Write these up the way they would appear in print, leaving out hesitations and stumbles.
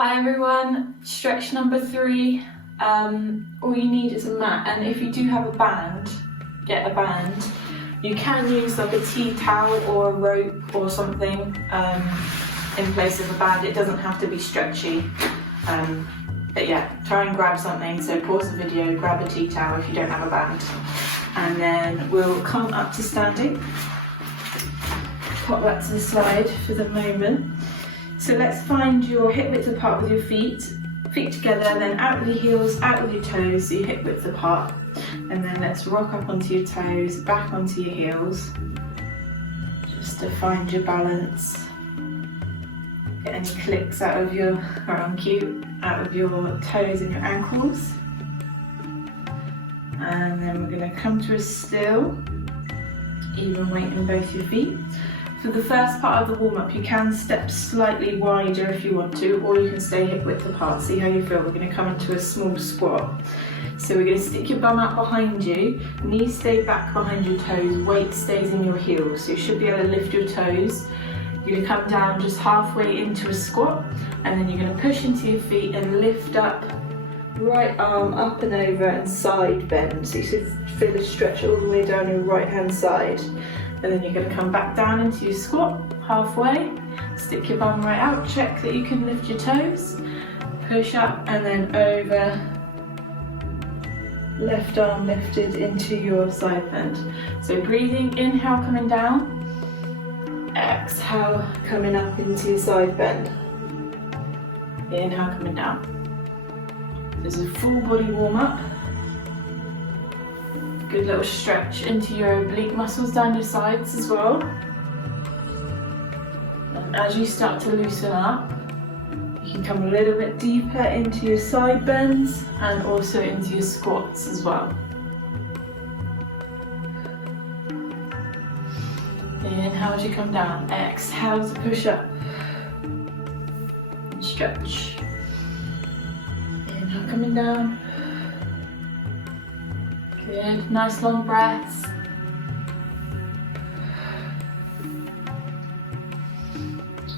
Hi everyone, stretch number 3. All you need is a mat, and if you do have a band, get a band. You can use like a tea towel or a rope or something in place of a band. It doesn't have to be stretchy. But yeah, try and grab something. So pause the video, grab a tea towel if you don't have a band. And then we'll come up to standing. Pop that to the side for the moment. So let's find your hip width apart with your feet together, then out with your heels, out with your toes, so your hip width apart. And then let's rock up onto your toes, back onto your heels, just to find your balance. Get any clicks out of your, out of your toes and your ankles. And then we're going to come to a still, even weight in both your feet. For the first part of the warm-up, you can step slightly wider if you want to, or you can stay hip width apart. See how you feel. We're going to come into a small squat. So we're going to stick your bum out behind you, knees stay back behind your toes, weight stays in your heels. So you should be able to lift your toes. You're going to come down just halfway into a squat, and then you're going to push into your feet and lift up, right arm up and over and side bend. So you should feel a stretch all the way down your right hand side. And then you're going to come back down into your squat, halfway, stick your bum right out, check that you can lift your toes, push up and then over, left arm lifted into your side bend. So breathing, inhale coming down, exhale coming up into your side bend, inhale coming down. There's a full body warm up. Good little stretch into your oblique muscles down your sides as well. And as you start to loosen up, you can come a little bit deeper into your side bends and also into your squats as well. Inhale as you come down, exhale to push up and stretch. Inhale coming down. Good, nice long breaths.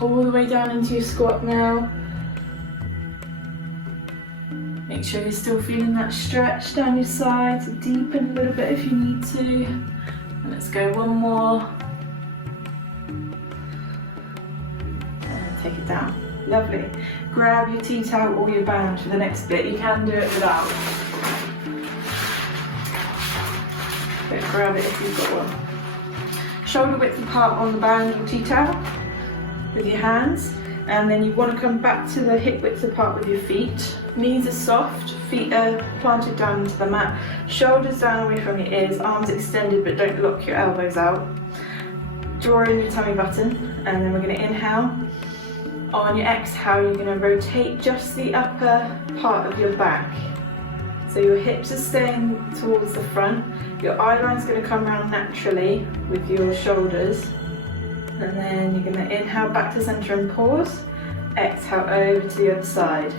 All the way down into your squat now. Make sure you're still feeling that stretch down your sides. Deepen a little bit if you need to. And let's go one more. And take it down. Lovely. Grab your tea towel or your band for the next bit. You can do it without. But grab it if you've got one. Shoulder width apart on the band or tea towel with your hands, and then you want to come back to the hip width apart with your feet. Knees are soft, feet are planted down into the mat, shoulders down away from your ears, arms extended but don't lock your elbows out. Draw in your tummy button, and then we're going to inhale. On your exhale, you're going to rotate just the upper part of your back. So your hips are staying towards the front, your eye line's going to come around naturally with your shoulders, and then you're going to inhale back to centre and pause, exhale over to the other side.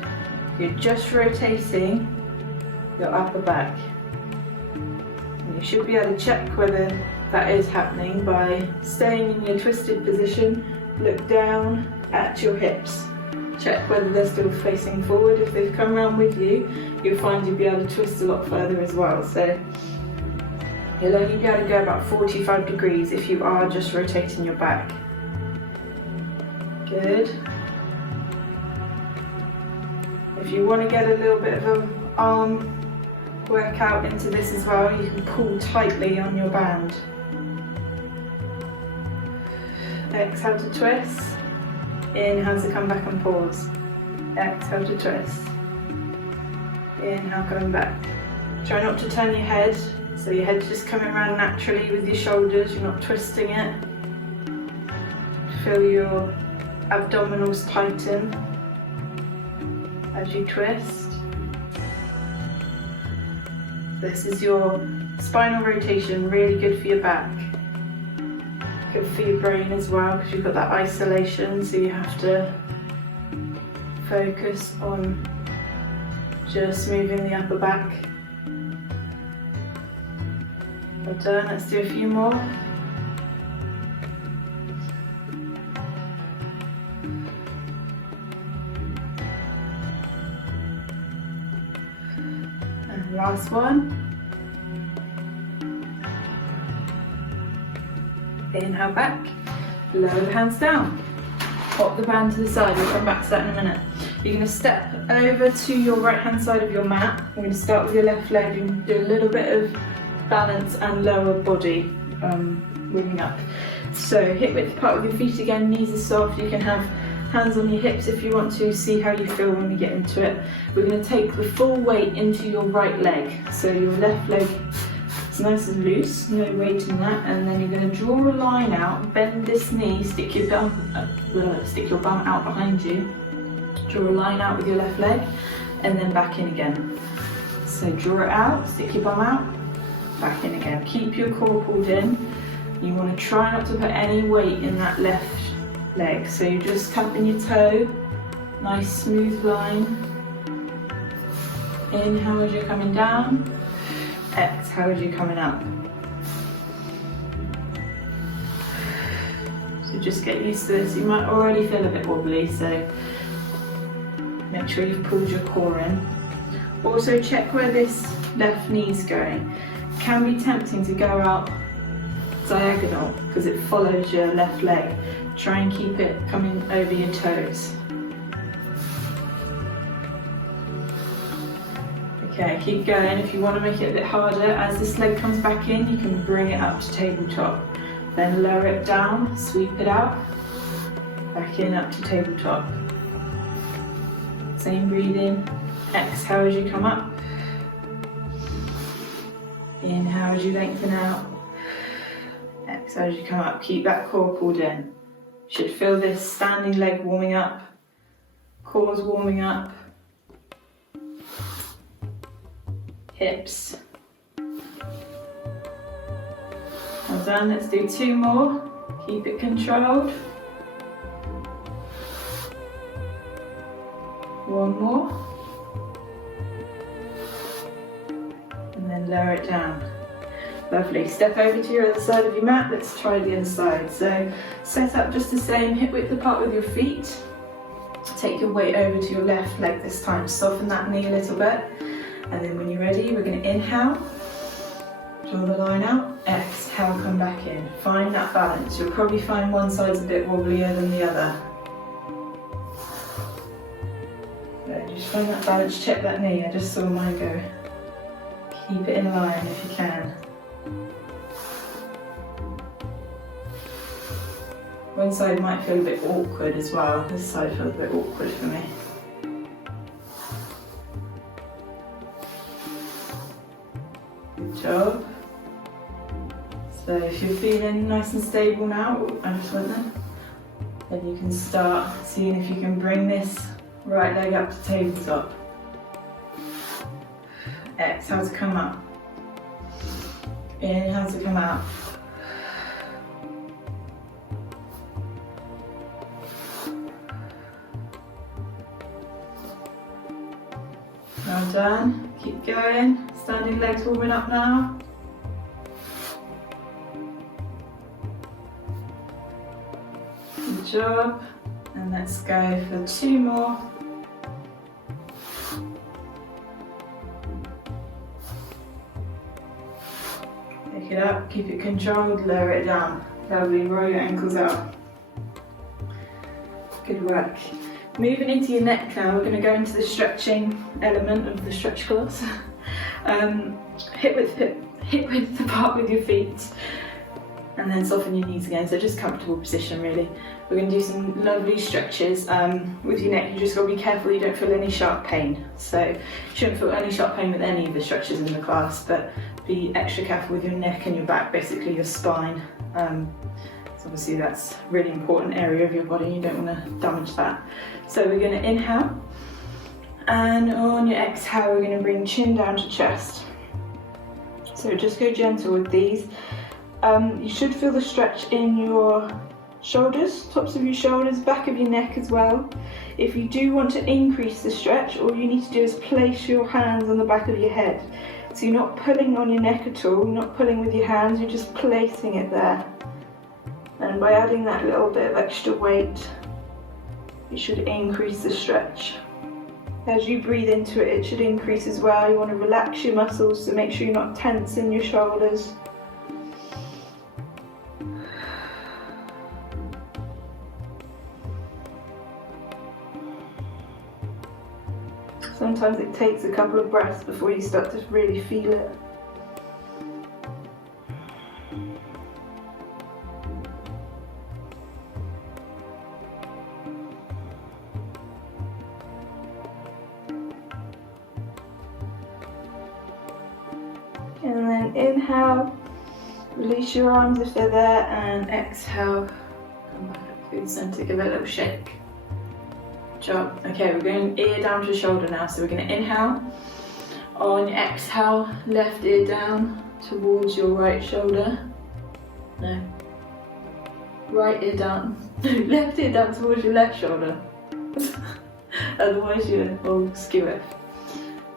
You're just rotating your upper back. And you should be able to check whether that is happening by staying in your twisted position, look down at your hips. Check whether they're still facing forward. If they've come around with you, you'll find you'll be able to twist a lot further as well. So you'll only be able to go about 45 degrees if you are just rotating your back. Good. If you want to get a little bit of an arm workout into this as well, you can pull tightly on your band. Exhale to twist. Inhale to come back and pause. Exhale to twist. Inhale coming back. Try not to turn your head, so your head's just coming around naturally with your shoulders, you're not twisting it. Feel your abdominals tighten as you twist. This is your spinal rotation, really good for your back. Good for your brain as well, because you've got that isolation, so you have to focus on just moving the upper back. Well done, let's do a few more. Last one. Inhale back, lower the hands down. Pop the band to the side, we'll come back to that in a minute. You're going to step over to your right hand side of your mat. We're going to start with your left leg and do a little bit of balance and lower body moving up. So hip width apart with your feet again, knees are soft. You can have hands on your hips if you want to, see how you feel when we get into it. We're going to take the full weight into your right leg. So your left leg is nice and loose, no weight in that, and then you're going to draw a line out, bend this knee, stick your bum out behind you, draw a line out with your left leg, and then back in again. So draw it out, stick your bum out, back in again. Keep your core pulled in. You want to try not to put any weight in that left leg, so you're just tapping your toe, nice smooth line. Inhale as you're coming down, exhale as you're coming up. So just get used to this. You might already feel a bit wobbly, so make sure you've pulled your core in. Also check where this left knee's going. It can be tempting to go out diagonal because it follows your left leg. Try and keep it coming over your toes. Okay, keep going. If you want to make it a bit harder, as this leg comes back in, you can bring it up to tabletop. Then lower it down, sweep it out, back in up to tabletop. Same breathing. Exhale as you come up. Inhale as you lengthen out. Exhale as you come up. Keep that core pulled in. You should feel this standing leg warming up, core's warming up, hips. Well done, let's do 2 more. Keep it controlled. 1 more. And then lower it down. Lovely. Step over to your other side of your mat. Let's try the other side. So set up just the same, hip width apart with your feet. Take your weight over to your left leg this time. Soften that knee a little bit. And then when you're ready, we're going to inhale. Draw the line out. Exhale, come back in. Find that balance. You'll probably find one side's a bit wobblier than the other. Good. Just find that balance. Check that knee. I just saw mine go. Keep it in line if you can. One side might feel a bit awkward as well. This side feels a bit awkward for me. Good job. So if you're feeling nice and stable now, I just went there, then you can start seeing if you can bring this right leg up to tabletop. Exhale to come up. Inhale to come out. Well done. Keep going. Standing legs warming up now. Good job. And let's go for 2 more. Pick it up, keep it controlled, lower it down. Lovely, roll your ankles out. Good work. Moving into your neck now, we're going to go into the stretching element of the stretch class. Hip width apart with your feet, and then soften your knees again, so just comfortable position really. We're going to do some lovely stretches. With your neck, you just got to be careful you don't feel any sharp pain. So you shouldn't feel any sharp pain with any of the stretches in the class, but be extra careful with your neck and your back, basically your spine. So obviously that's a really important area of your body, you don't want to damage that. So we're going to inhale, and on your exhale we're going to bring chin down to chest. So just go gentle with these. You should feel the stretch in your shoulders, tops of your shoulders, back of your neck as well. If you do want to increase the stretch, all you need to do is place your hands on the back of your head. So you're not pulling on your neck at all, you're not pulling with your hands, you're just placing it there. And by adding that little bit of extra weight, it should increase the stretch. As you breathe into it, it should increase as well. You want to relax your muscles, so make sure you're not tensing your shoulders. Sometimes it takes a couple of breaths before you start to really feel it. And then inhale, release your arms if they're there, and exhale, come back up through the centre, give it a little shake. Job. Okay, we're going ear down to shoulder now, so we're going to inhale. On your exhale, left ear down towards your right shoulder. No. Right ear down. Left ear down towards your left shoulder. Otherwise you'll skew it.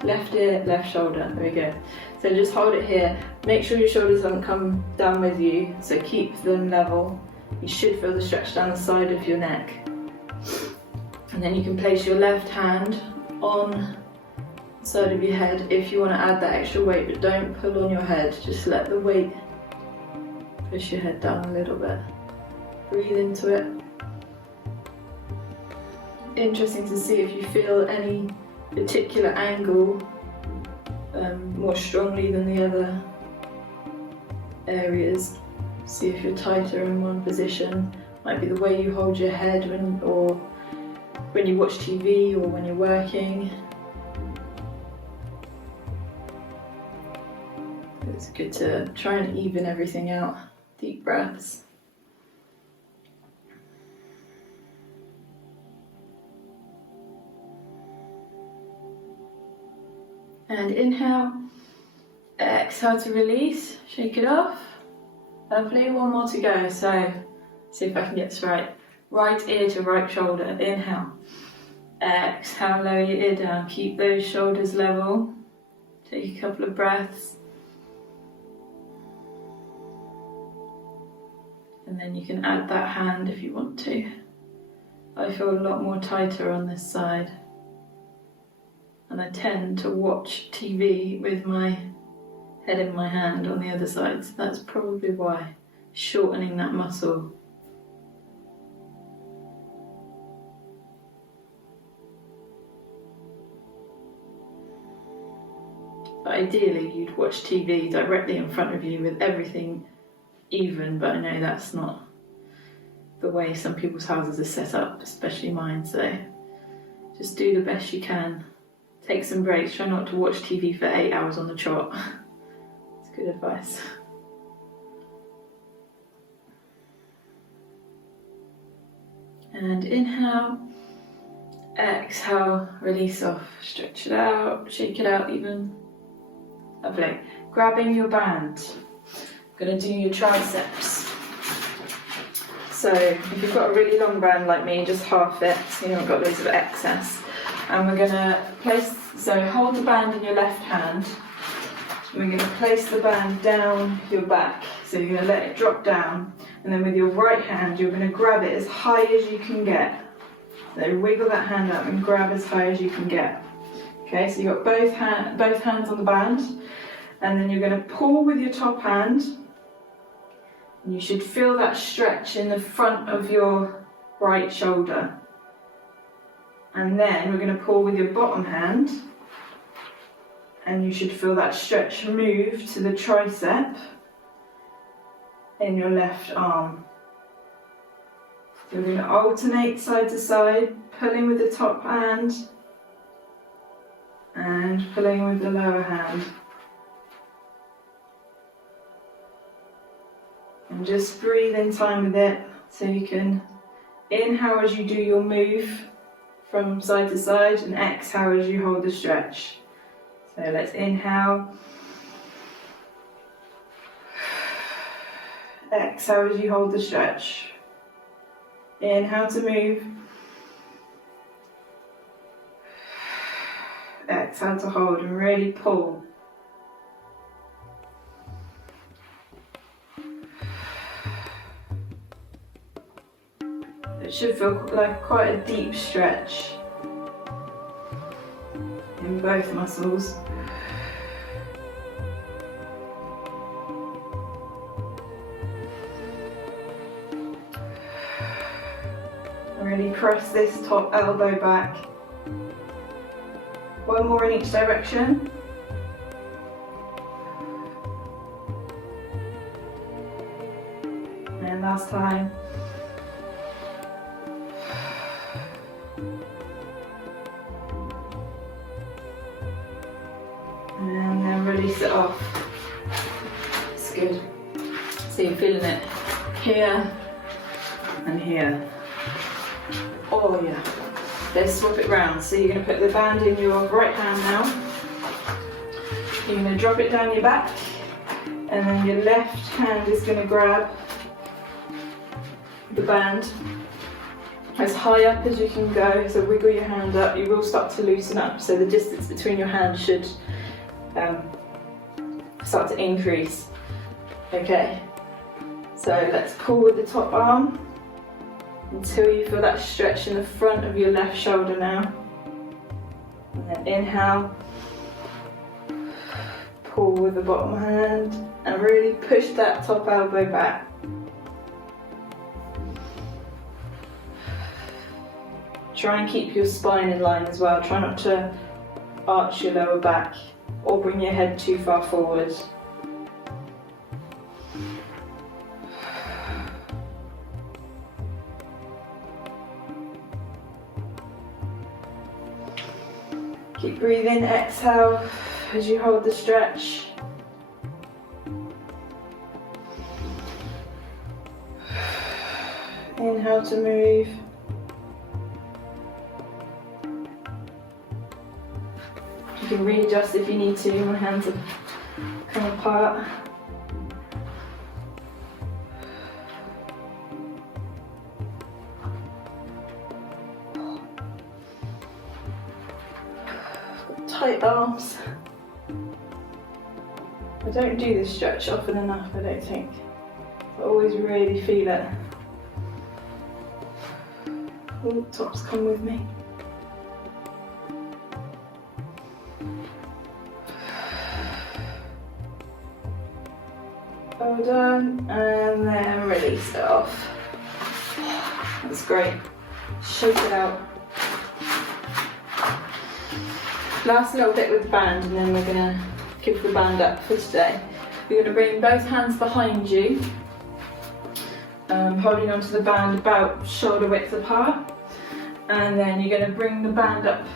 Left ear, left shoulder. There we go. So just hold it here. Make sure your shoulders don't come down with you, so keep them level. You should feel the stretch down the side of your neck. And then you can place your left hand on the side of your head if you want to add that extra weight, but don't pull on your head. Just let the weight push your head down a little bit. Breathe into it. Interesting to see if you feel any particular angle more strongly than the other areas. See if you're tighter in one position. Might be the way you hold your head when you watch TV or when you're working. It's good to try and even everything out. Deep breaths. And inhale, exhale to release, shake it off. Lovely, one more to go, so see if I can get this right. Right ear to right shoulder, inhale. Exhale, lower your ear down, keep those shoulders level. Take a couple of breaths. And then you can add that hand if you want to. I feel a lot more tighter on this side. And I tend to watch TV with my head in my hand on the other side, so that's probably why. Shortening that muscle. But ideally you'd watch TV directly in front of you with everything even, but I know that's not the way some people's houses are set up, especially mine, so just do the best you can. Take some breaks, try not to watch TV for 8 hours on the trot. It's good advice. And inhale, exhale, release off, stretch it out, shake it out even. Lovely. Grabbing your band. Going to do your triceps. So if you've got a really long band like me, just half it, so you haven't got loads of excess. And we're going to place, so hold the band in your left hand. And we're going to place the band down your back. So you're going to let it drop down. And then with your right hand, you're going to grab it as high as you can get. So wiggle that hand up and grab as high as you can get. Okay, so you've got both hands on the band. And then you're going to pull with your top hand. And you should feel that stretch in the front of your right shoulder. And then we're going to pull with your bottom hand. And you should feel that stretch move to the tricep in your left arm. So we're going to alternate side to side, pulling with the top hand and pulling with the lower hand. And just breathe in time with it, so you can inhale as you do your move from side to side and exhale as you hold the stretch. So let's inhale. Exhale as you hold the stretch. Inhale to move. Exhale to hold and really pull. It should feel like quite a deep stretch. in both muscles. Really press this top elbow back. One more in each direction. And last time. And then release it off. It's good. So you're feeling it here and here. Oh yeah. Let's swap it round. So you're going to put the band in your right hand now. You're going to drop it down your back, and then your left hand is going to grab the band as high up as you can go. So wiggle your hand up. You will start to loosen up. So the distance between your hands should start to increase. Okay. So let's pull with the top arm until you feel that stretch in the front of your left shoulder now. And then inhale, pull with the bottom hand and really push that top elbow back. Try and keep your spine in line as well. Try not to arch your lower back or bring your head too far forward. Keep breathing, exhale as you hold the stretch. Inhale to move. You can readjust if you need to. My hands have come apart. Tight arms. I don't do this stretch often enough, I don't think. I always really feel it. Oh, tops come with me. Well done, and then release it off. That's great. Shake it out. Last little bit with the band, and then we're going to give the band up for today. You're going to bring both hands behind you, holding onto the band about shoulder width apart, and then you're going to bring the band up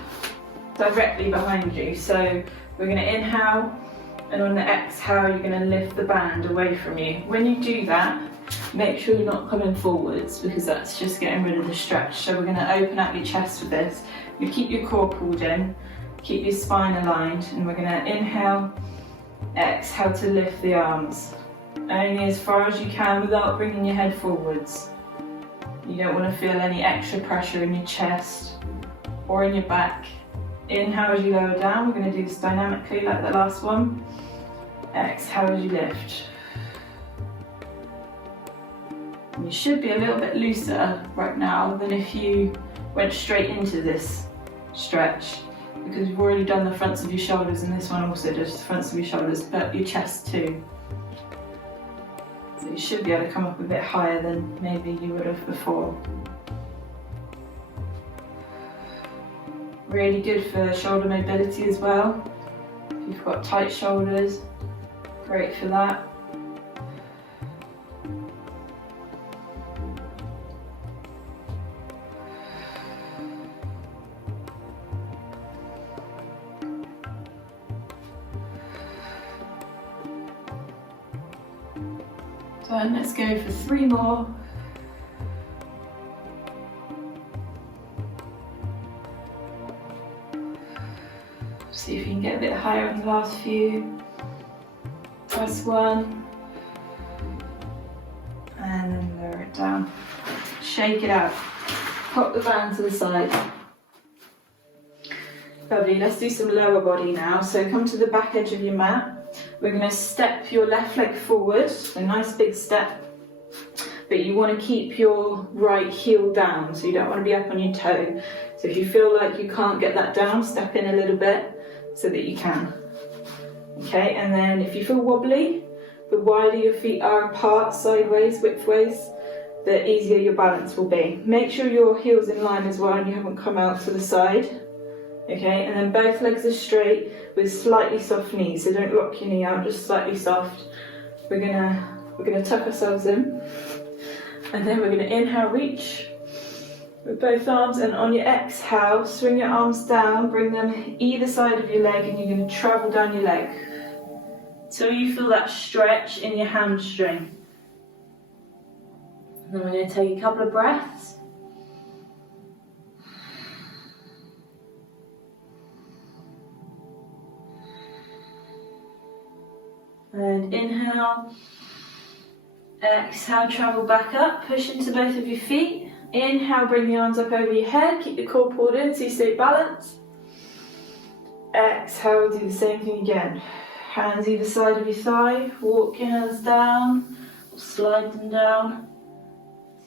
directly behind you. So we're going to inhale, and on the exhale you're going to lift the band away from you. When you do that, make sure you're not coming forwards, because that's just getting rid of the stretch. So we're going to open up your chest with this. You keep your core pulled in, keep your spine aligned, and we're going to inhale, exhale to lift the arms. Only as far as you can without bringing your head forwards. You don't want to feel any extra pressure in your chest or in your back. Inhale as you lower down. We're going to do this dynamically like the last one. Exhale as you lift. And you should be a little bit looser right now than if you went straight into this stretch, because you've already done the fronts of your shoulders, and this one also does the fronts of your shoulders, but your chest too. So you should be able to come up a bit higher than maybe you would have before. Really good for shoulder mobility as well. If you've got tight shoulders, great for that. So let's go for 3 more. See if you can get a bit higher on the last few. First one. And then lower it down. Shake it out. Pop the band to the side. Lovely, let's do some lower body now. So come to the back edge of your mat. We're going to step your left leg forward, a nice big step, but you want to keep your right heel down, so you don't want to be up on your toe. So if you feel like you can't get that down, step in a little bit so that you can. Okay, and then if you feel wobbly, the wider your feet are apart, sideways, widthways, the easier your balance will be. Make sure your heel's in line as well and you haven't come out to the side. Okay, and then both legs are straight with slightly soft knees, so don't lock your knee out, just slightly soft. We're gonna tuck ourselves in, and then we're gonna inhale, reach with both arms, and on your exhale, swing your arms down, bring them either side of your leg, and you're gonna travel down your leg till you feel that stretch in your hamstring. And then we're gonna take a couple of breaths. And inhale, exhale, travel back up, push into both of your feet. Inhale, bring the arms up over your head, keep the core pulled in so you stay balanced. Exhale, do the same thing again. Hands either side of your thigh, walk your hands down, or slide them down.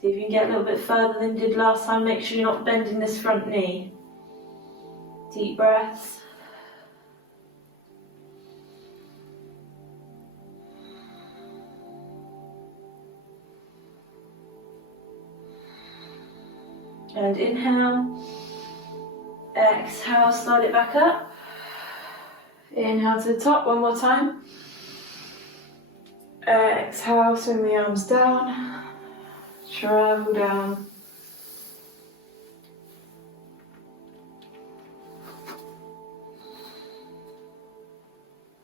See if you can get a little bit further than you did last time. Make sure you're not bending this front knee. Deep breaths. And inhale, exhale, slide it back up. Inhale to the top, one more time. Exhale, swing the arms down, travel down.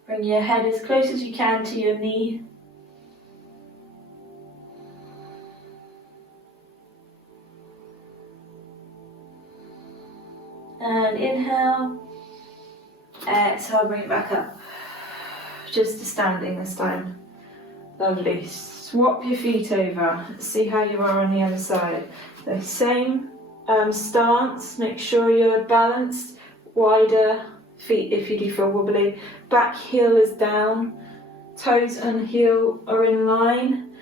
Bring your head as close as you can to your knee. And inhale, exhale, bring it back up. Just to standing this time. Lovely. Swap your feet over. See how you are on the other side. The same stance. Make sure you're balanced. Wider feet if you do feel wobbly. Back heel is down. Toes and heel are in line.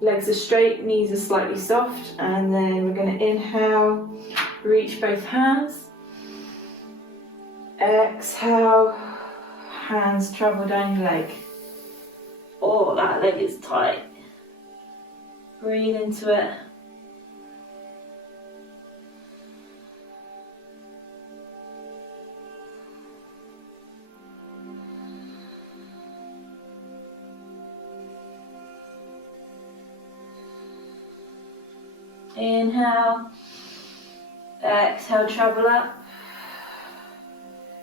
Legs are straight, knees are slightly soft. And then we're going to inhale, reach both hands. Exhale, hands travel down your leg. Oh, that leg is tight. Breathe into it. Inhale, exhale, travel up.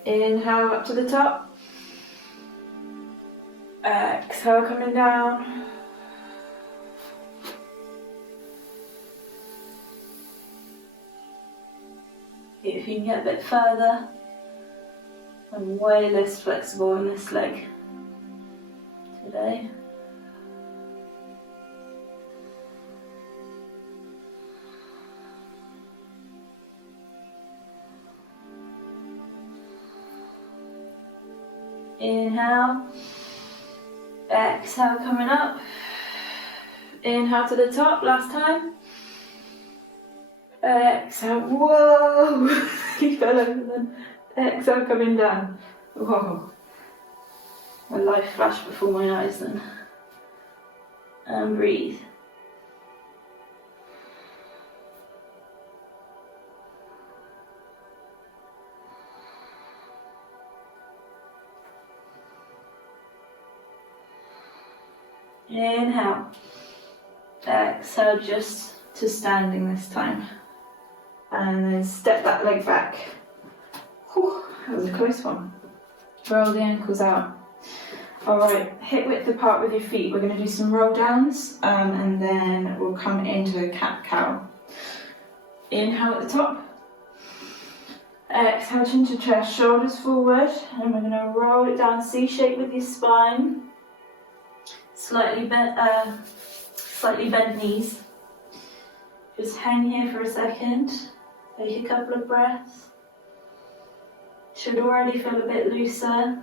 Inhale up to the top. Exhale, coming down. If you can get a bit further, I'm way less flexible in this leg today. Inhale, exhale, coming up. Inhale to the top, last time. Exhale, whoa! You fell over then. Exhale, coming down. Whoa. My life flashed before my eyes then. And breathe. Inhale, exhale, just to standing this time, and then step that leg back. Whew, that was a close one. Roll the ankles out. Alright, hip width apart with your feet. We're going to do some roll downs, and then we'll come into a cat-cow. Inhale at the top. Exhale, chin to chest, shoulders forward, and we're going to roll it down C-shape with your spine. Slightly bent knees. Just hang here for a second. Take a couple of breaths. Should already feel a bit looser.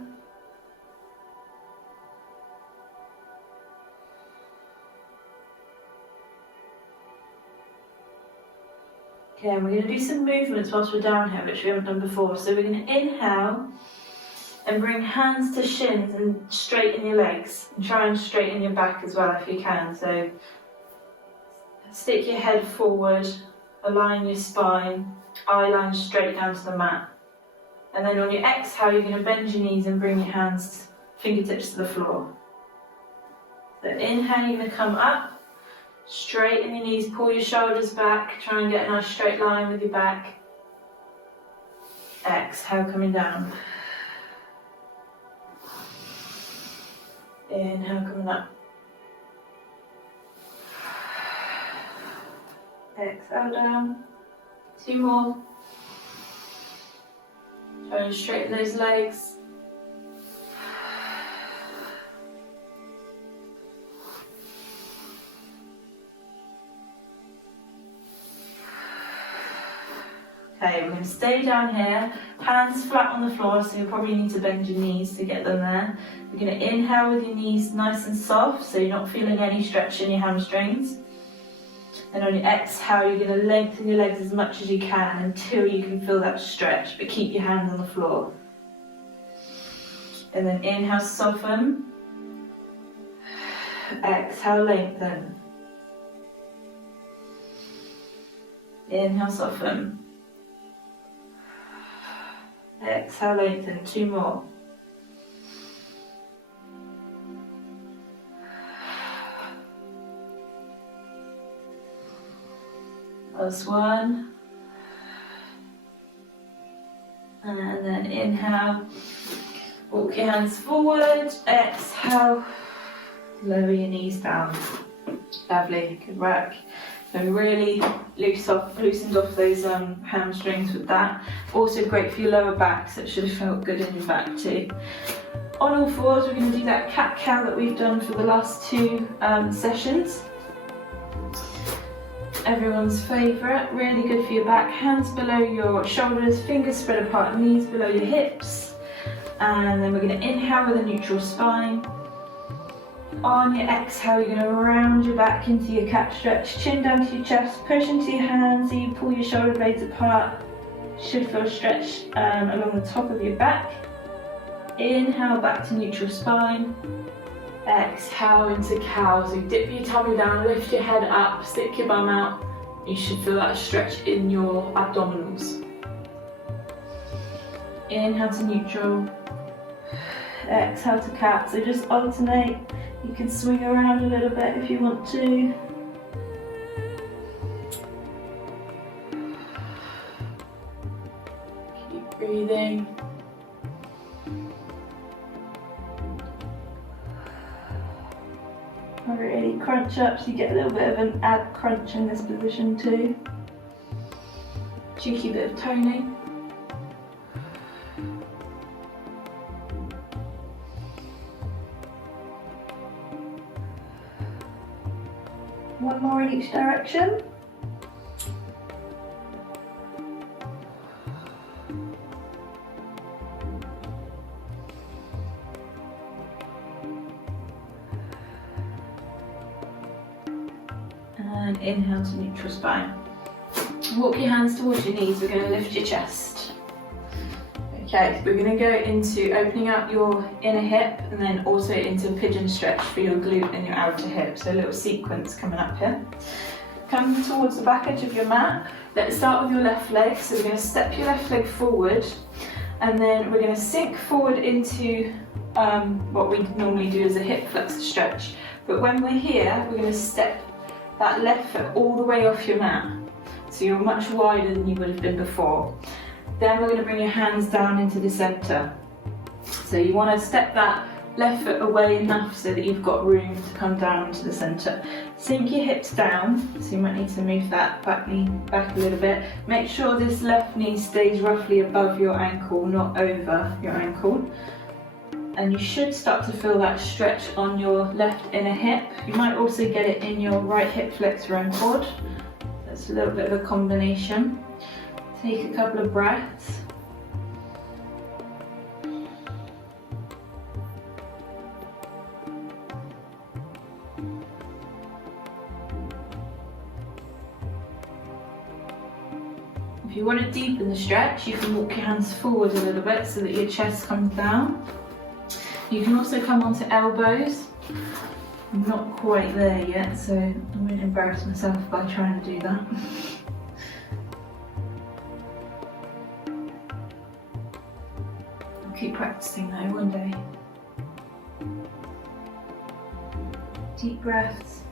Okay, and we're going to do some movements whilst we're down here, which we haven't done before. So we're going to inhale and bring hands to shins and straighten your legs. And try and straighten your back as well if you can. So stick your head forward, align your spine, eye line straight down to the mat. And then on your exhale, you're going to bend your knees and bring your hands, fingertips to the floor. So inhale, you're going to come up. Straighten your knees, pull your shoulders back, try and get a nice straight line with your back. Exhale, coming down. Inhale, coming up. Exhale, down. 2 more. Try and straighten those legs. Okay, we're going to stay down here, hands flat on the floor, so you'll probably need to bend your knees to get them there. You're going to inhale with your knees nice and soft, so you're not feeling any stretch in your hamstrings. And on your exhale, you're going to lengthen your legs as much as you can until you can feel that stretch, but keep your hands on the floor. And then inhale, soften. Exhale, lengthen. Inhale, soften. Exhale, lengthen. 2 more. Last 1. And then inhale. Walk your hands forward. Exhale. Lower your knees down. Lovely. Good work. So really loosened off those hamstrings with that. Also great for your lower back, so it should have felt good in your back too. On all fours, we're going to do that cat-cow that we've done for the last 2 sessions. Everyone's favourite, really good for your back. Hands below your shoulders, fingers spread apart, knees below your hips. And then we're going to inhale with a neutral spine. On your exhale, you're going to round your back into your cat stretch, chin down to your chest, push into your hands, so you pull your shoulder blades apart. Should feel a stretch along the top of your back. Inhale back to neutral spine. Exhale into cow. So dip your tummy down, lift your head up, stick your bum out. You should feel that stretch in your abdominals. Inhale to neutral. Exhale to cat. So just alternate. You can swing around a little bit if you want to. Keep breathing. Really crunch up so you get a little bit of an ab crunch in this position too. Cheeky bit of toning. One more in each direction. And inhale to neutral spine. Walk your hands towards your knees, we're going to lift your chest. Okay, we're going to go into opening out your inner hip and then also into pigeon stretch for your glute and your outer hip. So a little sequence coming up here. Come towards the back edge of your mat. Let's start with your left leg. So we're going to step your left leg forward and then we're going to sink forward into what we normally do as a hip flexor stretch. But when we're here, we're going to step that left foot all the way off your mat. So you're much wider than you would have been before. Then we're going to bring your hands down into the centre. So you want to step that left foot away enough so that you've got room to come down to the centre. Sink your hips down, so you might need to move that back knee back a little bit. Make sure this left knee stays roughly above your ankle, not over your ankle. And you should start to feel that stretch on your left inner hip. You might also get it in your right hip flexor and quad. That's a little bit of a combination. Take a couple of breaths. If you want to deepen the stretch, you can walk your hands forward a little bit so that your chest comes down. You can also come onto elbows. I'm not quite there yet, so I won't embarrass myself by trying to do that. I'll keep practicing though one day. Deep breaths.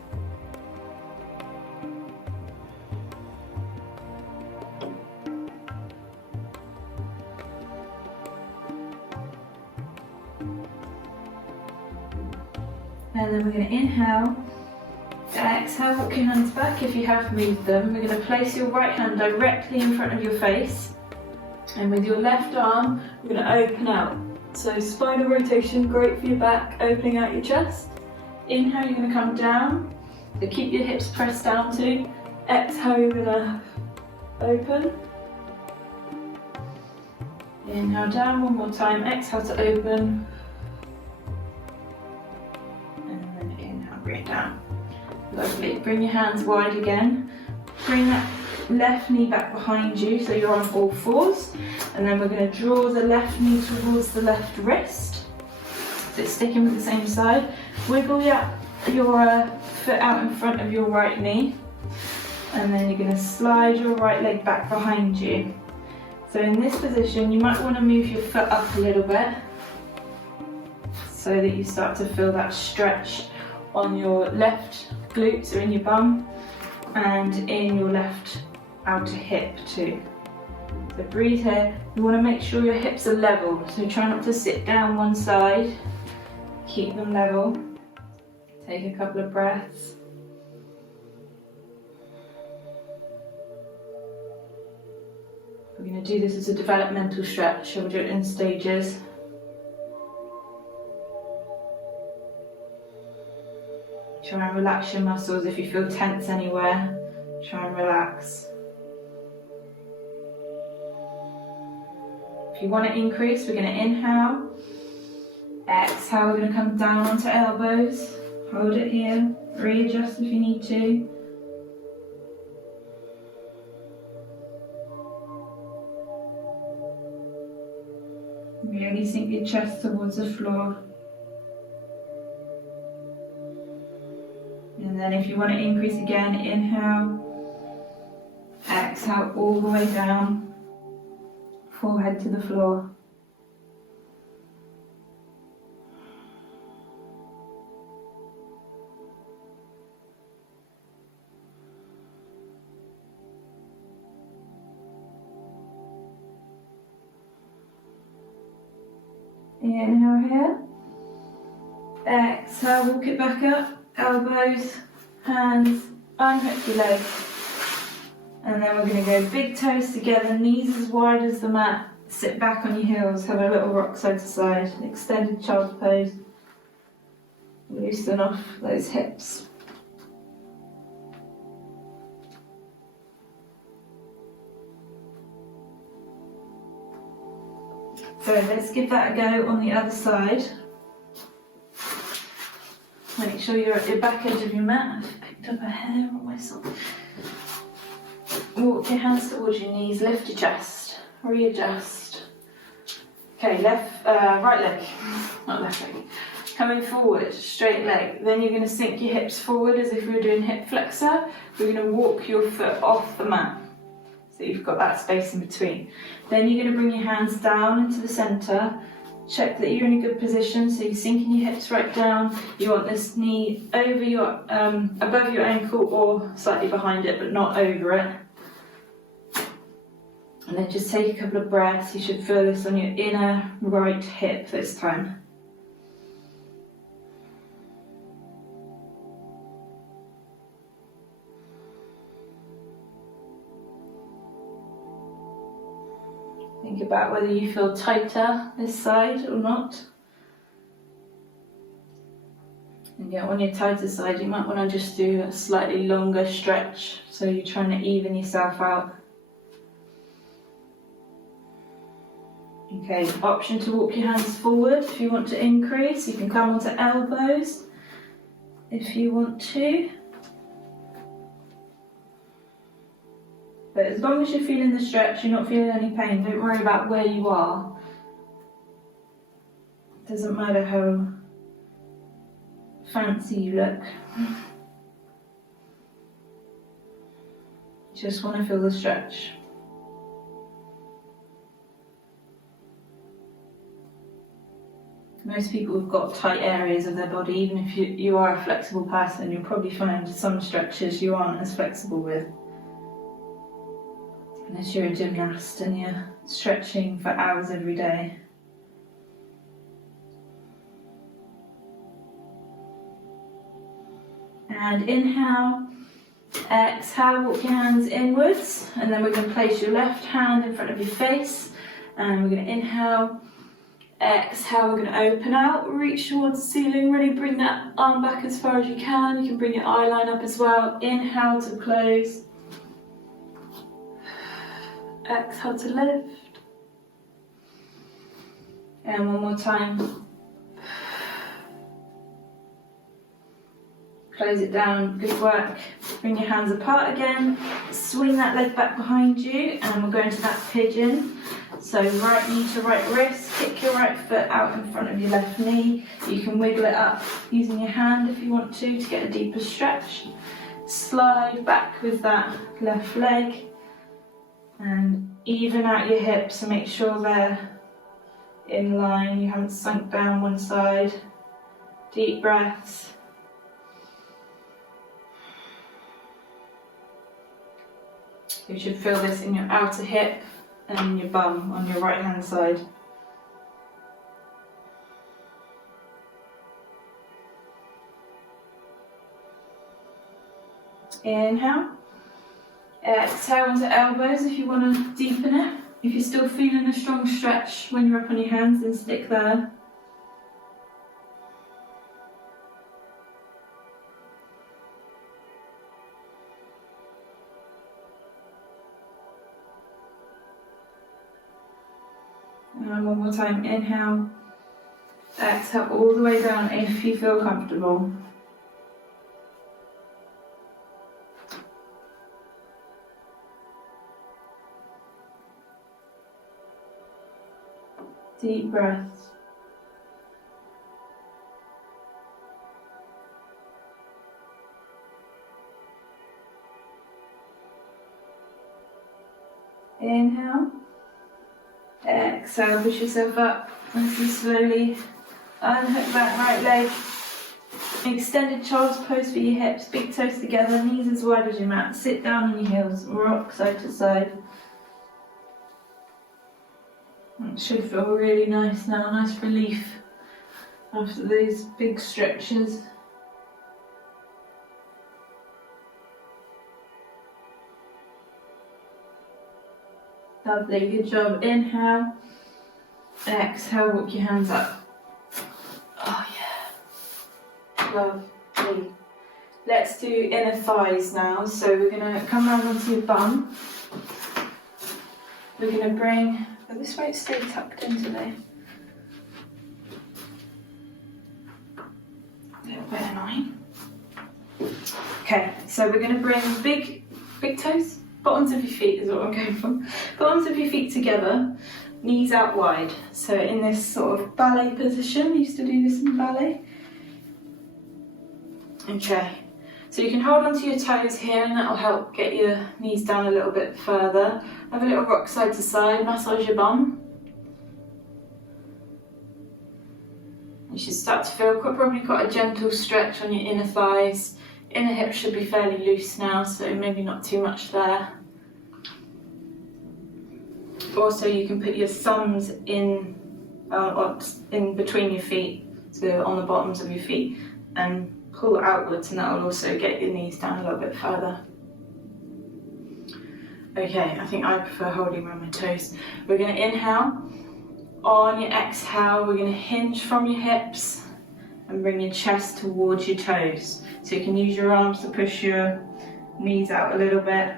And then we're going to inhale, exhale, walk your hands back if you have moved them. We're going to place your right hand directly in front of your face, and with your left arm, we're going to open out. So spinal rotation, great for your back, opening out your chest. Inhale, you're going to come down, so keep your hips pressed down too. Exhale, you're going to open. Inhale down one more time, exhale to open. Bring it down. Lovely. Bring your hands wide again. Bring that left knee back behind you so you're on all fours. And then we're going to draw the left knee towards the left wrist. So it's sticking with the same side. Wiggle your foot out in front of your right knee. And then you're going to slide your right leg back behind you. So in this position, you might want to move your foot up a little bit so that you start to feel that stretch on your left glutes or in your bum and in your left outer hip too. So breathe here. You want to make sure your hips are level, so try not to sit down one side, keep them level. Take a couple of breaths. We're going to do this as a developmental stretch, so we'll do it in stages. Try and relax your muscles. If you feel tense anywhere, try and relax. If you want to increase, we're going to inhale. Exhale, we're going to come down onto elbows. Hold it here. Readjust if you need to. Really sink your chest towards the floor. And then if you want to increase again, inhale, exhale all the way down, forehead to the floor. Inhale here, exhale, walk it back up. Elbows, hands, unhook your legs. And then we're going to go big toes together, knees as wide as the mat. Sit back on your heels, have a little rock side to side. Extended child's pose. Loosen off those hips. So let's give that a go on the other side. Make sure you're at the back edge of your mat. I've picked up a hair on myself. Walk your hands towards your knees, lift your chest, readjust. Okay, right leg, not left leg. Coming forward, straight leg. Then you're going to sink your hips forward as if we were doing hip flexor. We're going to walk your foot off the mat. So you've got that space in between. Then you're going to bring your hands down into the centre. Check that you're in a good position, so you're sinking your hips right down. You want this knee over your, above your ankle or slightly behind it, but not over it. And then just take a couple of breaths. You should feel this on your inner right hip this time. Think about whether you feel tighter this side or not. And yeah, on your tighter side, you might want to just do a slightly longer stretch, so you're trying to even yourself out. Okay, option to walk your hands forward if you want to increase. You can come onto elbows if you want to. But as long as you're feeling the stretch, you're not feeling any pain, don't worry about where you are. It doesn't matter how fancy you look. You just want to feel the stretch. Most people have got tight areas of their body. Even if you are a flexible person, you'll probably find some stretches you aren't as flexible with. Unless you're a gymnast and you're stretching for hours every day. And inhale, exhale, walk your hands inwards, and then we're going to place your left hand in front of your face, and we're going to inhale, exhale, we're going to open out, reach towards the ceiling, really bring that arm back as far as you can. You can bring your eye line up as well. Inhale to close, exhale to lift, and one more time. Close it down, good work. Bring your hands apart again, swing that leg back behind you, and we'll go into that pigeon. So right knee to right wrist, kick your right foot out in front of your left knee. You can wiggle it up using your hand if you want to get a deeper stretch. Slide back with that left leg, and even out your hips, so make sure they're in line, you haven't sunk down one side. Deep breaths. You should feel this in your outer hip and in your bum on your right hand side. Inhale. Exhale into elbows if you want to deepen it. If you're still feeling a strong stretch when you're up on your hands, then stick there. And one more time, inhale, exhale all the way down if you feel comfortable. Deep breaths. Inhale. Exhale, push yourself up nice and slowly. Unhook that right leg. Extended child's pose for your hips, big toes together, knees as wide as your mat. Sit down on your heels, rock side to side. It should feel really nice now, nice relief after these big stretches. Lovely, good job. Inhale, exhale, walk your hands up. Oh yeah, lovely. Let's do inner thighs now. So we're going to come round onto your bum. We're going to bring, oh, this won't stay tucked in today. A little bit annoying. Okay, so we're going to bring big toes, bottoms of your feet is what I'm going for. Bottoms of your feet together, knees out wide. So in this sort of ballet position, we used to do this in ballet. Okay, so you can hold onto your toes here and that'll help get your knees down a little bit further. Have a little rock side to side, massage your bum. You should start to feel probably quite a gentle stretch on your inner thighs. Inner hips should be fairly loose now, so maybe not too much there. Also, you can put your thumbs in between your feet, so on the bottoms of your feet, and pull outwards, and that will also get your knees down a little bit further. Okay, I think I prefer holding around my toes. We're going to inhale. On your exhale, we're going to hinge from your hips and bring your chest towards your toes. So you can use your arms to push your knees out a little bit.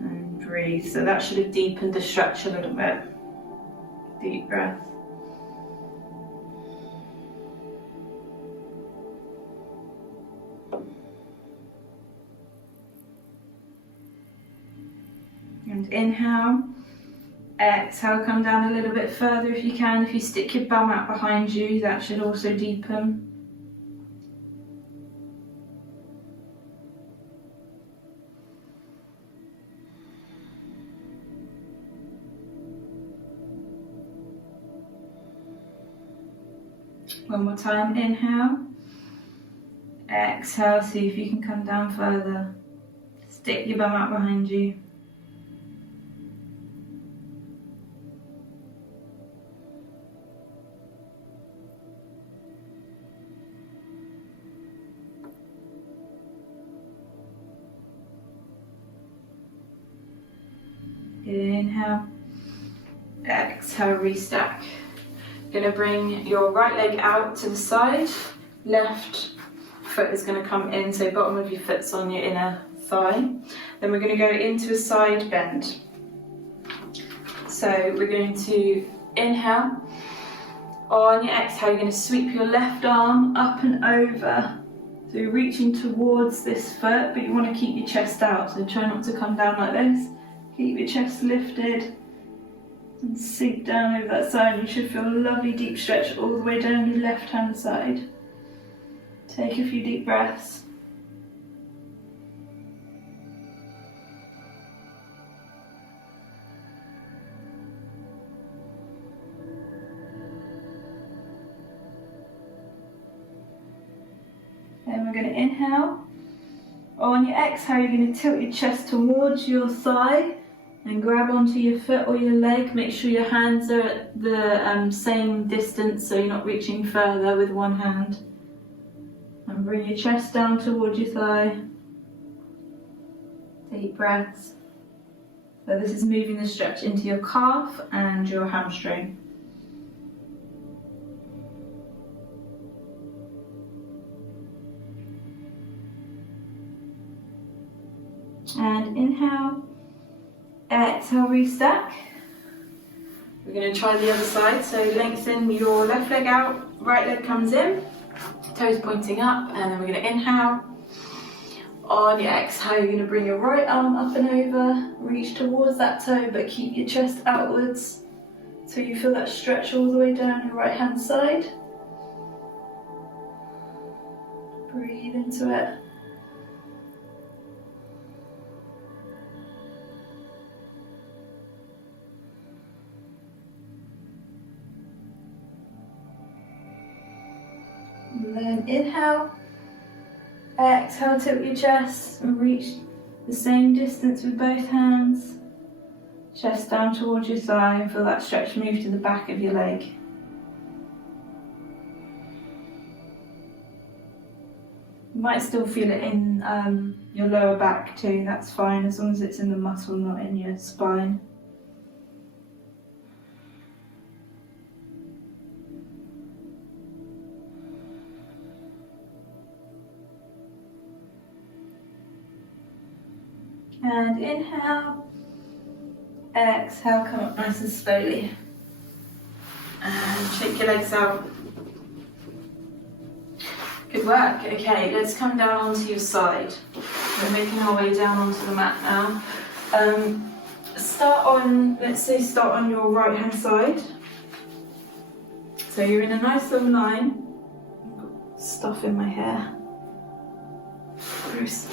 And breathe. So that should have deepened the stretch a little bit. Deep breath. And inhale. Exhale, come down a little bit further if you can. If you stick your bum out behind you, that should also deepen. One more time, inhale. Exhale, see if you can come down further. Stick your bum out behind you. Inhale. Exhale, restack. You're going to bring your right leg out to the side. Left foot is going to come in, so bottom of your foot's on your inner thigh. Then we're going to go into a side bend. So we're going to inhale. On your exhale, you're going to sweep your left arm up and over. So you're reaching towards this foot, but you want to keep your chest out. So try not to come down like this. Keep your chest lifted and sink down over that side. You should feel a lovely deep stretch all the way down your left hand side. Take a few deep breaths. Then we're going to inhale. On your exhale, you're going to tilt your chest towards your thigh and grab onto your foot or your leg. Make sure your hands are at the same distance, so you're not reaching further with one hand. And bring your chest down towards your thigh. Deep breaths. So this is moving the stretch into your calf and your hamstring. And inhale. Exhale, restack. We're going to try the other side, so lengthen your left leg out, right leg comes in, toes pointing up, and then we're going to inhale. On your exhale, you're going to bring your right arm up and over, reach towards that toe, but keep your chest outwards so you feel that stretch all the way down your right hand side. Breathe into it. And then inhale, exhale, tilt your chest and reach the same distance with both hands. Chest down towards your thigh and feel that stretch move to the back of your leg. You might still feel it in your lower back too, that's fine, as long as it's in the muscle, not in your spine. And inhale, exhale, come up nice and slowly. And shake your legs out. Good work. Okay, let's come down onto your side. We're making our way down onto the mat now. Start on your right hand side. So you're in a nice little line. I've got stuff in my hair. Gross.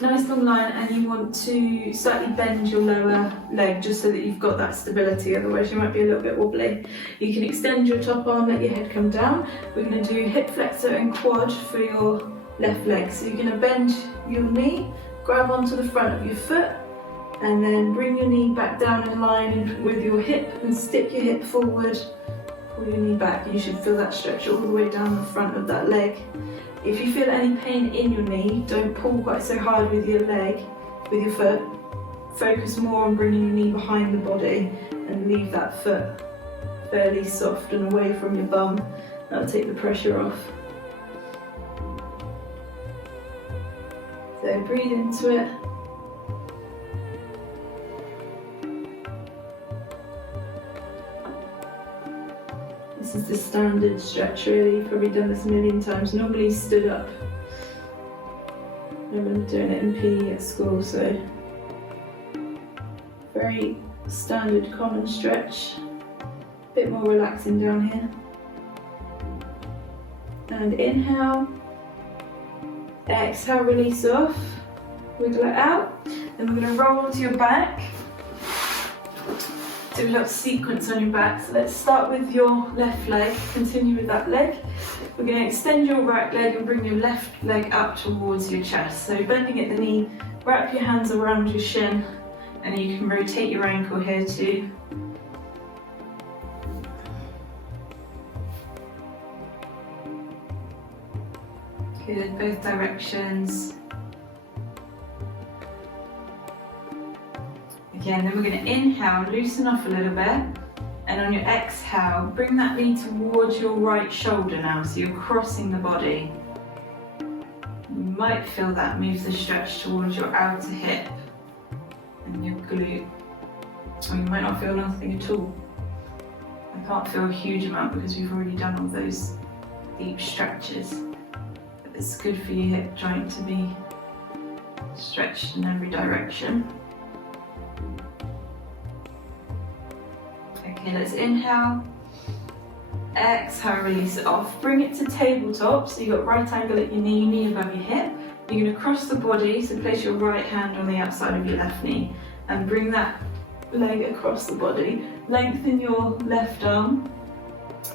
Nice long line, and you want to slightly bend your lower leg just so that you've got that stability, otherwise you might be a little bit wobbly. You can extend your top arm, let your head come down. We're going to do hip flexor and quad for your left leg. So you're going to bend your knee, grab onto the front of your foot, and then bring your knee back down in line with your hip and stick your hip forward, pull your knee back. You should feel that stretch all the way down the front of that leg. If you feel any pain in your knee, don't pull quite so hard with your leg, with your foot. Focus more on bringing your knee behind the body and leave that foot fairly soft and away from your bum. That'll take the pressure off. So breathe into it. This is the standard stretch really, you've probably done this a million times. Normally stood up. I remember doing it in PE at school, so very standard common stretch. A bit more relaxing down here. And inhale, exhale, release off, wiggle it out. Then we're going to roll onto your back. So we've got a sequence on your back. So let's start with your left leg, continue with that leg. We're going to extend your right leg and bring your left leg up towards your chest. So bending at the knee, wrap your hands around your shin, and you can rotate your ankle here too. Good, both directions. Again, then we're going to inhale, loosen off a little bit, and on your exhale, bring that knee towards your right shoulder now, so you're crossing the body. You might feel that move the stretch towards your outer hip and your glute, or you might not feel nothing at all. I can't feel a huge amount because we've already done all those deep stretches. But it's good for your hip joint to be stretched in every direction. Okay, let's inhale, exhale, release it off. Bring it to tabletop, so you've got right angle at your knee above your hip. You're going to cross the body, so place your right hand on the outside of your left knee and bring that leg across the body. Lengthen your left arm,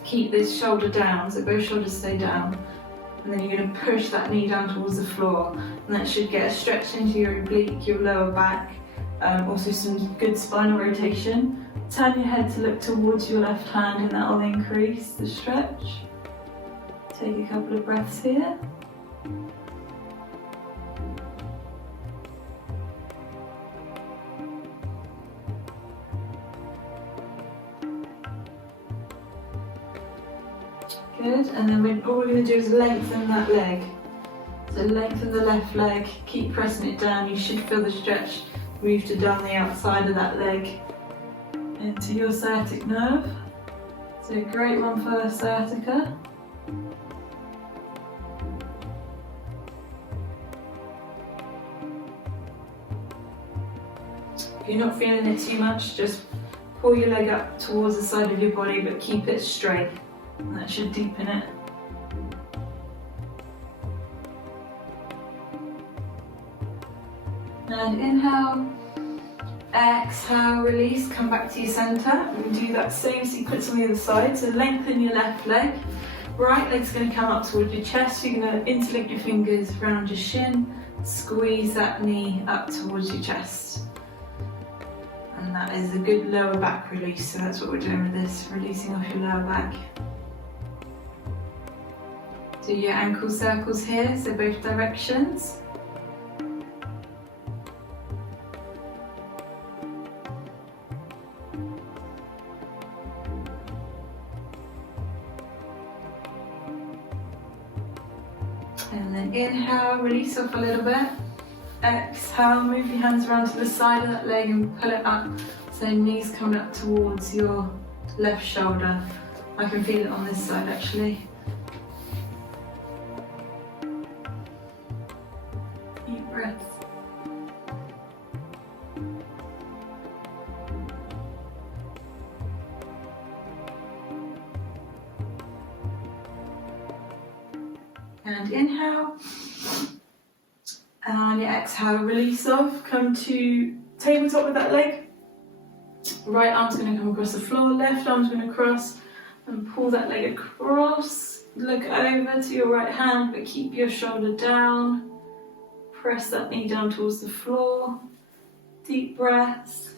keep this shoulder down, so both shoulders stay down. And then you're going to push that knee down towards the floor, and that should get a stretch into your oblique, your lower back, also some good spinal rotation. Turn your head to look towards your left hand, and that will increase the stretch. Take a couple of breaths here. Good, and then all we're going to do is lengthen that leg. So lengthen the left leg, keep pressing it down. You should feel the stretch move to down the outside of that leg into your sciatic nerve. So a great one for sciatica. If you're not feeling it too much, just pull your leg up towards the side of your body, but keep it straight. And that should deepen it. And inhale, exhale, release, come back to your centre. We can do that same sequence on the other side. So lengthen your left leg. Right leg's going to come up towards your chest. You're going to interlink your fingers around your shin, squeeze that knee up towards your chest. And that is a good lower back release. So that's what we're doing with this, releasing off your lower back. Do your ankle circles here, so both directions. And then inhale, release off a little bit. Exhale, move your hands around to the side of that leg and pull it up. So knees coming up towards your left shoulder. I can feel it on this side actually. Deep breaths. And inhale. And on your exhale, release off. Come to tabletop with that leg. Right arm's going to come across the floor, left arm's going to cross, and pull that leg across. Look over to your right hand, but keep your shoulder down. Press that knee down towards the floor. Deep breaths.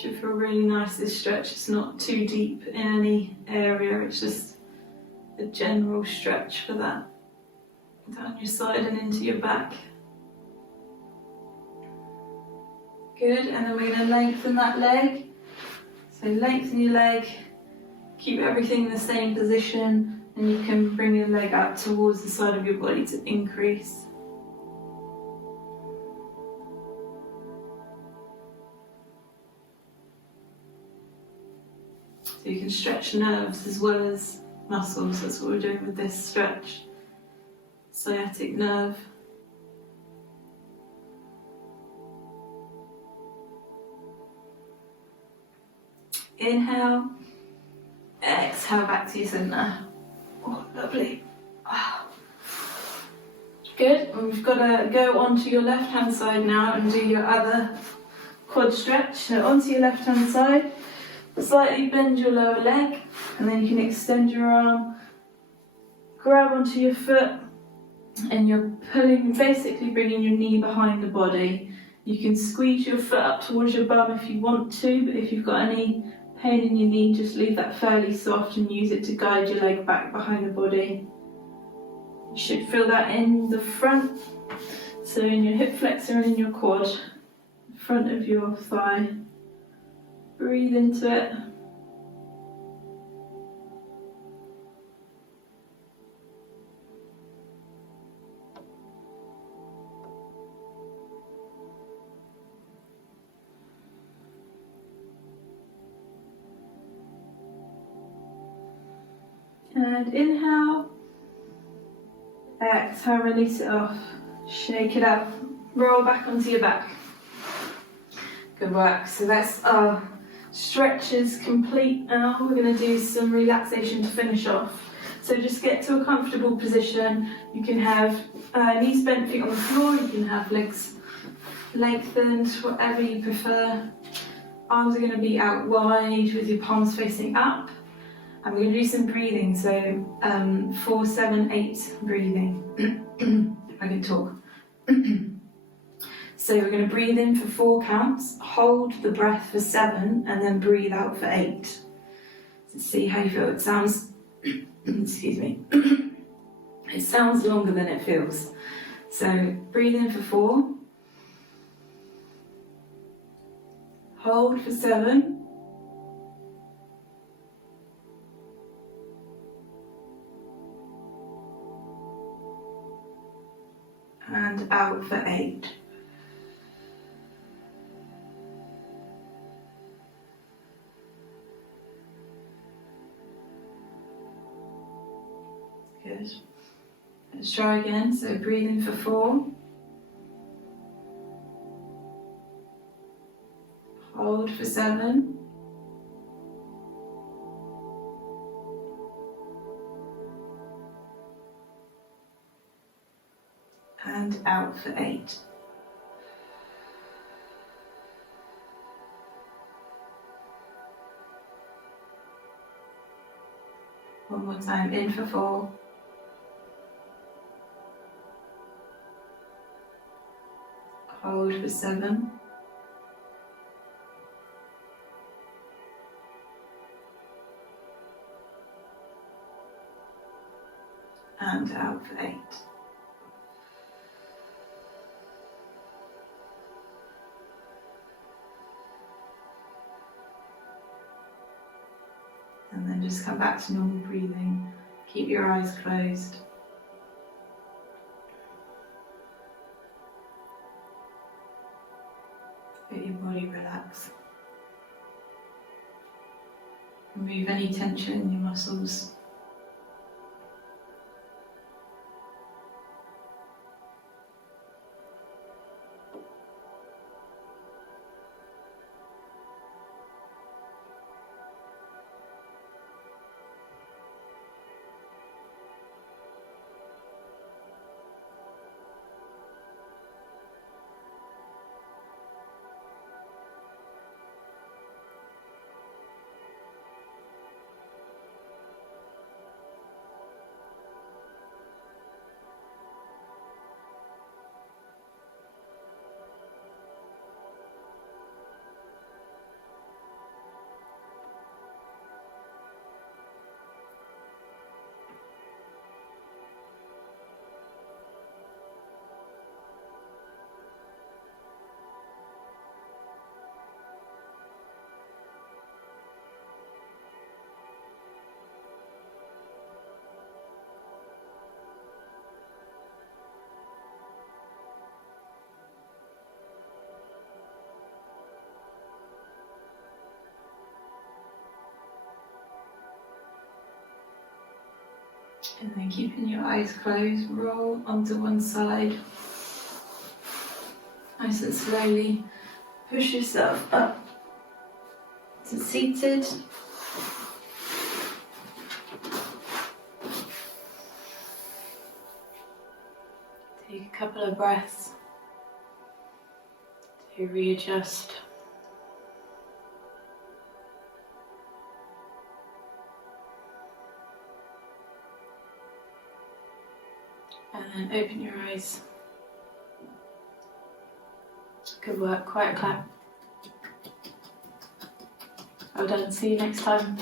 Should feel really nice, this stretch. It's not too deep in any area, it's just a general stretch for that. Down your side and into your back. Good, and then we're going to lengthen that leg. So lengthen your leg, keep everything in the same position, and you can bring your leg up towards the side of your body to increase. So you can stretch nerves as well as muscles. That's what we're doing with this stretch. Sciatic nerve. Inhale. Exhale back to your centre. Oh, lovely. Good. And we've got to go onto your left hand side now and do your other quad stretch. So onto your left hand side, slightly bend your lower leg, and then you can extend your arm, grab onto your foot, and you're pulling, basically bringing your knee behind the body. You can squeeze your foot up towards your bum if you want to, but if you've got any pain in your knee, just leave that fairly soft and use it to guide your leg back behind the body. You should feel that in the front, so in your hip flexor and in your quad, front of your thigh. Breathe into it. And inhale. Exhale, release it off. Shake it up. Roll back onto your back. Good work. So that's our stretches complete now. We're going to do some relaxation to finish off. So just get to a comfortable position. You can have knees bent, feet on the floor. You can have legs lengthened, whatever you prefer. Arms are going to be out wide with your palms facing up. And we're going to do some breathing, so 4, 7, 8 breathing. I can talk. So we're going to breathe in for 4 counts, hold the breath for 7, and then breathe out for 8. So see how you feel. It sounds, excuse me, it sounds longer than it feels. So breathe in for 4, hold for 7, and out for 8. Good. Let's try again. So breathe in for 4. Hold for 7. And out for 8. One more time, in for 4. Hold for 7. And out for 8. And then just come back to normal breathing. Keep your eyes closed. Let your body relax. Remove any tension in your muscles. And then keeping your eyes closed, roll onto one side. Nice and slowly push yourself up to seated. Take a couple of breaths to readjust. And then open your eyes. Good work, quiet clap. Well done, see you next time.